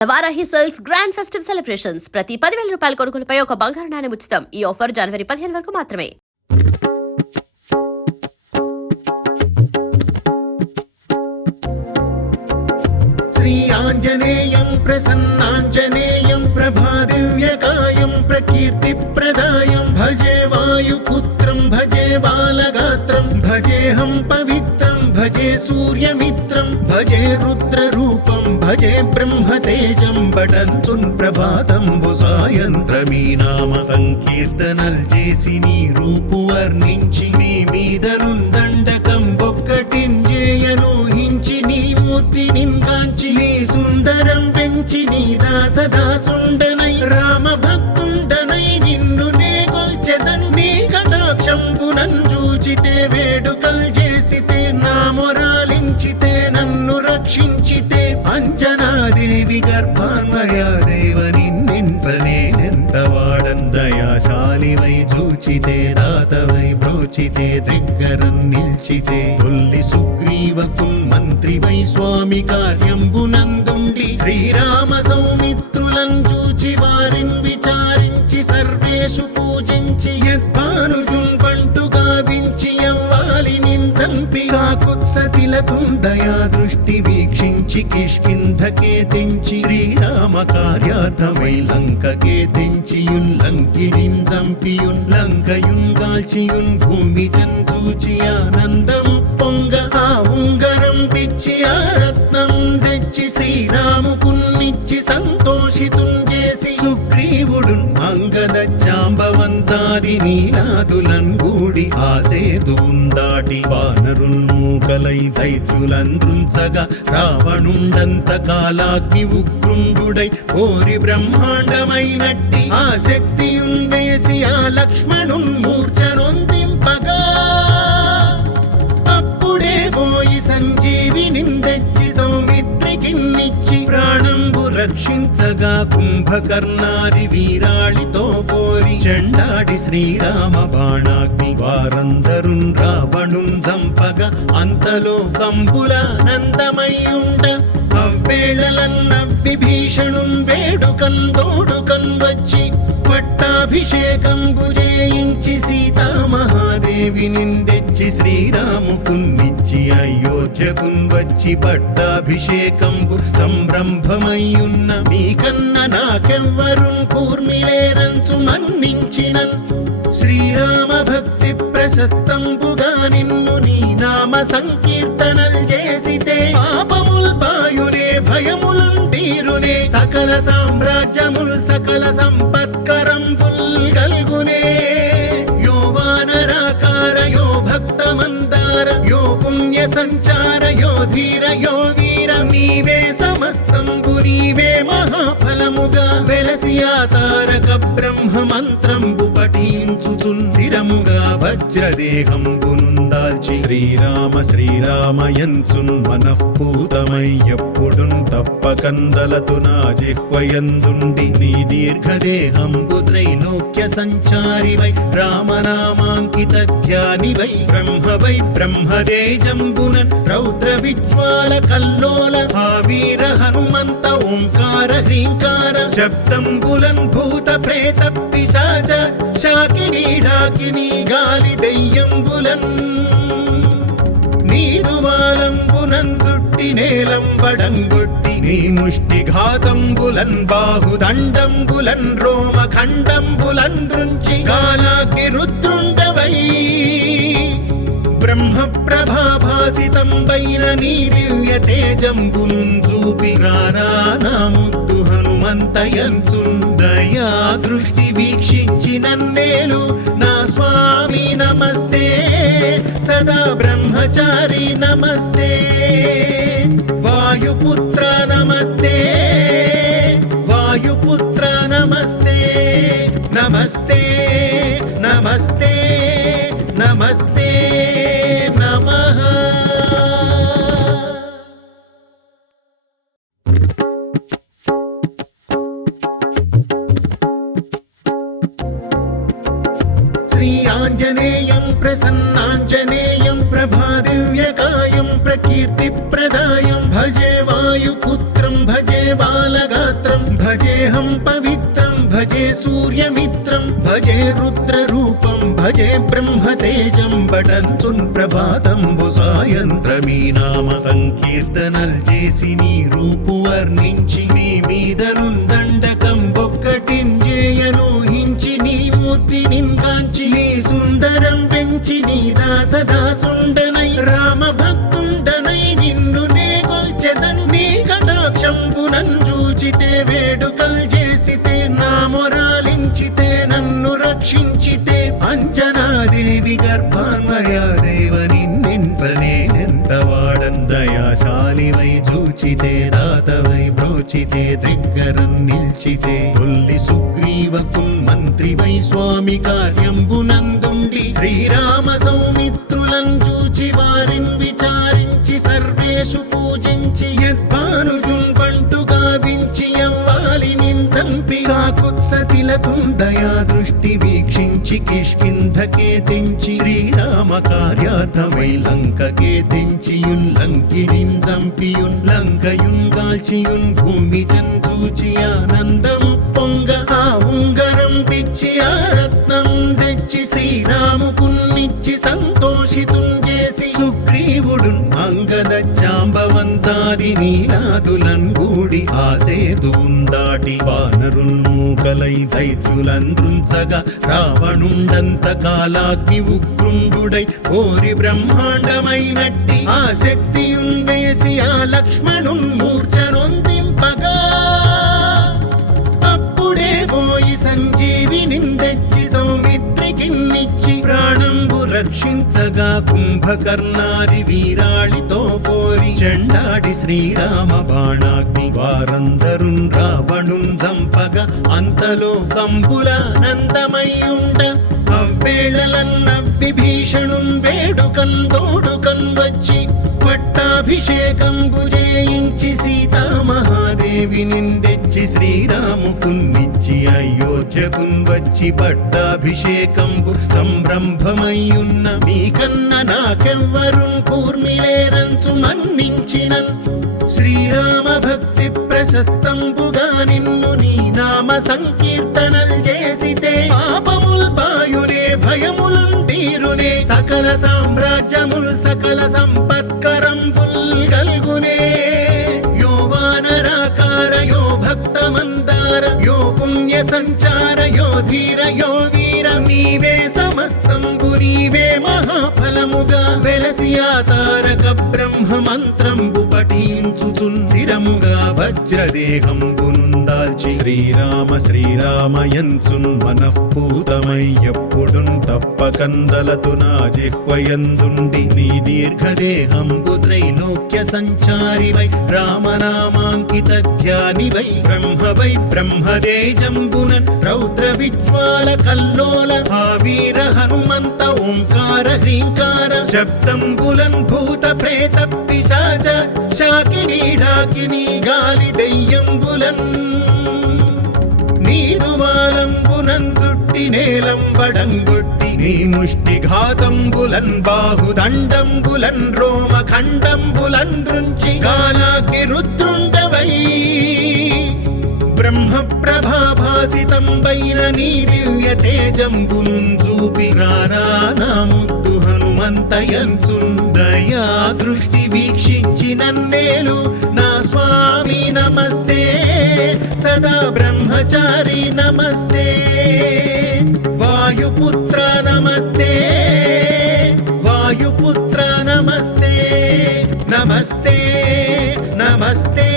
నవారాహి sales grand festive celebrations ప్రతి 10,000 రూపాయల కొనుగోలుపై ఒక బంగారు నాణెం ఉచితం. ఈ ఆఫర్ జనవరి 15 వరకు మాత్రమే. శ్రీ ఆంజనేయం ప్రసన్నాంజనేయం ప్రభాదివ్యకాయం ప్రకీర్తి ప్రదాయం భజే వాయుపుత్రం భజే బాలగాత్రం భజేహం పవిత్రం భజే సూర్యమిత్రం భజే రుద్రరూపం భజే బ్రహ్మతేజం బటంతున్ ప్రభాతంబు సాయంత్రమీ నామ సంకీర్తనల్ చేసి నీ రూపు వర్ణించి నీ మీదనుందండకం ఒక్కటించేయనూహించి నీ మూర్తి నింకాంచి నీ సుందరం పెంచి నీ దాసదాసుండనై రామ భక్తుండనై నిన్ను నే కొల్చెదన్ నీ కటాక్షంబునన్ చూచితే వేడుకల్ చేసితే నా మొరాలించితే నన్ను రక్షించితే అంజనాదేవి గర్భాన్వయాదేవ నిన్నెంత వాడన్ దయాశాలివై చూచితే దాతవై బ్రోచితే దగ్గరం నిల్చితే తొల్లి సుగ్రీవకున్ మంత్రివై స్వామి కార్యంబునందుండి శ్రీరామ సౌమిత్రులను చూచి వారిని విచారించి సర్వేషు పూజించి యద్భానుజున్ పంటు గావించి యవ్వాలి నించంపి కాకుత్సతిలకుం దయా దృష్టి వీక్షించి కిష్కింధకే తెంచి శ్రీరామ కార్యార్థమై లంకకే తెంచియున్ లంకిణిన్ చంపియున్ లంకయున్ గాల్చియున్ భూమి జంతూచి ఆనందము పొంగ ఆ ఉంగరం పిచ్చి ఆ రత్నం తెచ్చి శ్రీరాముకున్నిచ్చి సంతోషితున్ చేసి సుగ్రీవుడు అంగద జాంబవంతాది నీలాదులన్ గూడి ఆసేతువున్ దాటి వానరున్ మూకలై దైత్యులందృంచగా రావణుండంత కాలాగ్ని ఉగ్రుండుడై కోరి బ్రహ్మాండమైనట్టి ఆ శక్తియున్ వేసి ఆ లక్ష్మణున్ మూర్ఛనొందింపగా అప్పుడే పోయి సంజీవిని తెచ్చి సౌమిత్రికిన్నిచ్చి ప్రాణంబు రక్షించగా కుంభకర్ణాది వీరాళితో పోరి చెండాడి శ్రీరామ బాణాగ్ని వారందరున్ రావణున్ చంపగా అంతలో కంబుల నందమయ్యుండ అవ్వేళలన్న విభీషణున్ వేడుకన్ తోడుకన్ వచ్చి పట్టాభిషేకంబు చేయించి సీతామహాదేవి నిందెచ్చి శ్రీరాముకున్నిచ్చి అయోధ్యకున్ వచ్చి పట్టాభిషేకంబు సంరంభమయ్యున్న మీకన్న నాకెవ్వరున్ కూర్మిలేరంచు మన్నించినన్ శ్రీరామ భక్తి ప్రశస్తంబుగా నిన్ను నీ నామ సంకీర్తనల్ చేసితే పాపముల్ పాయునే భయముల్ తీరునే సకల సామ్రాజ్యముల్ సకల సంపత్కరంబుల్ గల్గునే యో వానరాకార యో భక్త మందార యో పుణ్య సంచార యో ధీర యో వీర నీవే సమస్తంబు నీవే మహాఫలముగా వెలసి ఆ తారక బ్రహ్మ మంత్రంబు పఠించుచున్ స్థిరముగా వజ్రదేహంబునుందాల్చి శ్రీరామ శ్రీరామయంచున్ మనఃపూతమై ఎప్పుడున్ తప్పకందలతు నా జిహ్వయందుండి నీ దీర్ఘదేహంబు త్రైలోక్య సంచారివై రామనామాంకిత ధ్యానివై బ్రహ్మవై బ్రహ్మదేజంబునన్ రౌద్ర విజ్వాల కల్లోల వీర హనుమంత ఓంకార హ్రీంకార శబ్దంబులన్ భూత ప్రేత పిశాచ శాకినీ డాకినీ గాలి దయ్యంబులన్ నీదువాలంబునన్ చుట్టి నేలంబడంగొట్టి నీ ముష్టి ఘాతంబులన్ బాహుదండంబులన్ రోమ ఖండంబులన్ దృంచి కాలాగ్ని రుద్రుండవై బ్రహ్మ ప్రభాభాసితంబైన నీ దివ్య తేజంబునున్ చూపి రానా ముద్దు హనుమంతయంచున్ దయా దృష్టి వీక్షించి నన్నేలు నా స్వామి నమస్తే సదా బ్రహ్మచారి నమస్తే వాయుపుత్ర నమస్తే వాయుపుత్ర నమస్తే నమస్తే నమస్తే నమస్తే నమః. శ్రీ ఆంజనేయం ప్రసన్నాంజనేయం ప్రభాదివ్యకాయం ప్రకీర్తి ప్రదాయం భజే వాయుపుత్రం భజే బాలగాత్రం సూర్యమిత్రం భజే రుద్రరూపం భజే బ్రహ్మతేజం బటంతున్ ప్రభాతంబు సాయంత్రమీ నామ సంకీర్తనల్ చేసి నీ రూపు వర్ణించి నీ మీదనుందండకం బొక్కటింజేయనూహించి నీ మూర్తి నింకాంచి నీ సుందరం పెంచి నీ దాసదాసుండనై రామ భక్తుండనై నిన్ను నే కొల్చెదన్ నీ కటాక్షంబునన్ చూచితే వేడుకల్ చేసితే నా మొరాలించితే నన్ను రక్షించితే అంజనాదేవి గర్భాన్వయా దేవ నిన్నెంత నేనెంత వాడన్ దయాశాలివై చూచితే దాతవై బ్రోచితే దగ్గరం నిల్చితే తొల్లి సుగ్రీవకున్ మంత్రివై స్వామి కార్యంబునందుండి శ్రీరామ సౌమిత్రులను చూచి వారిని విచారించి సర్వేషు పూజించి యద్భానుజున్ బంటు గావించి యవ్వాలి నించంపి కాకుత్సతిలకుం దయా దృష్టి వీక్షించి కిష్కింధకే తెంచి శ్రీరామ కార్యార్థమై లంకకే తెంచియున్ లంకిణిన్ చంపియున్ లంకయున్ కాల్చియున్ భూమి జంతూచి ఆనందం పొంగ ఆ ఉంగరం పిచ్చి ఆ రత్నం తెచ్చి శ్రీరాముకున్నిచ్చి సంతోషితున్ చేసి సుగ్రీవుడు అంగద జాంబవంతాది నీలాదులన్ గూడి ఆసేతువున్ దాటి వానరున్ మూకలై దైత్యులందృంచగా రావణుండంత కాలాగ్ని ఉగ్రుండుడై కోరి బ్రహ్మాండమైనట్టి ఆ శక్తియున్ వేసి ఆ లక్ష్మణున్ మూర్ఛనొందింపగా అప్పుడే పోయి సంజీవిని తెచ్చి సౌమిత్రికిన్నిచ్చి ప్రాణంబు రక్షించగా కుంభకర్ణాది వీరాళితో పోరి చెండాడి శ్రీరామ బాణాగ్ని వారందరున్ రావణున్ చంపగా అంతలో కంపులానందమయ్యుండ అవ్వేళలన్నవ్విభీషణున్ వేడుకన్ తోడుకన్ వచ్చి పట్టాభిషేకంబు చేయించి సీతామహాదేవి నిందెచ్చి శ్రీరాముకున్నిచ్చి అయోధ్యకున్ వచ్చి పట్టాభిషేకంబు సంరంభమయ్యున్న మీకన్న నాకెవ్వరున్ కూర్మిలేరంచు మన్నించినన్ శ్రీరామ భక్తి ప్రశస్తంబుగా నిన్ను నీ నామ సంకీర్తనల్ చేసితే పాపముల్ బాయునే భయములున్ తీరునే సకల సామ్రాజ్యముల్ సకల సంపత్కరంబుల్ గల్గునే యో వానరాకార యో భక్త మందార యో పుణ్య సంచార యో ధీర యో వీర నీవే సమస్తంబు నీవే మహాఫలముగా వెలసి ఆ తారక బ్రహ్మ మంత్రంబు పఠించుచుందిరముగా వజ్రదేహంబునుందాల్చి శ్రీరామ శ్రీరామ యంచున్ మనఃపూతమై ఎప్పుడున్ తప్పకందలతు నా జిహ్వయందుండి నీ దీర్ఘదేహంబు త్రైలోక్య సంచారివై రామనామాంకిత ధ్యానివై బ్రహ్మవై బ్రహ్మదేజంబునన్ రౌద్ర విజ్వాల కల్లోల భావీర హనుమంత ఓంకార హ్రీంకార శబ్దంబులన్ భూత ప్రేత పిశాచ శాకినీ ఢాకినీ గాలి దెయ్యంబులన్ నీరువాలంబునన్ చుట్టి నేలంబడంగొట్టి నీ ముష్టి ఘాతంబులన్ బాహుదండంబులన్ రోమ ఖండంబులన్ దృంచి గాలాగ్ని రుద్రుండవై బ్రహ్మ ప్రభాభాసితంబైన నీ దివ్య తేజంబునున్ చూపి రానా ముద్దు హనుమంతయంచున్ దయా దృష్టి వీక్షించి నన్నేలు నా స్వామి నమస్తే సదా బ్రహ్మచారి నమస్తే వాయుపుత్ర నమస్తే వాయుపుత్ర నమస్తే నమస్తే నమస్తే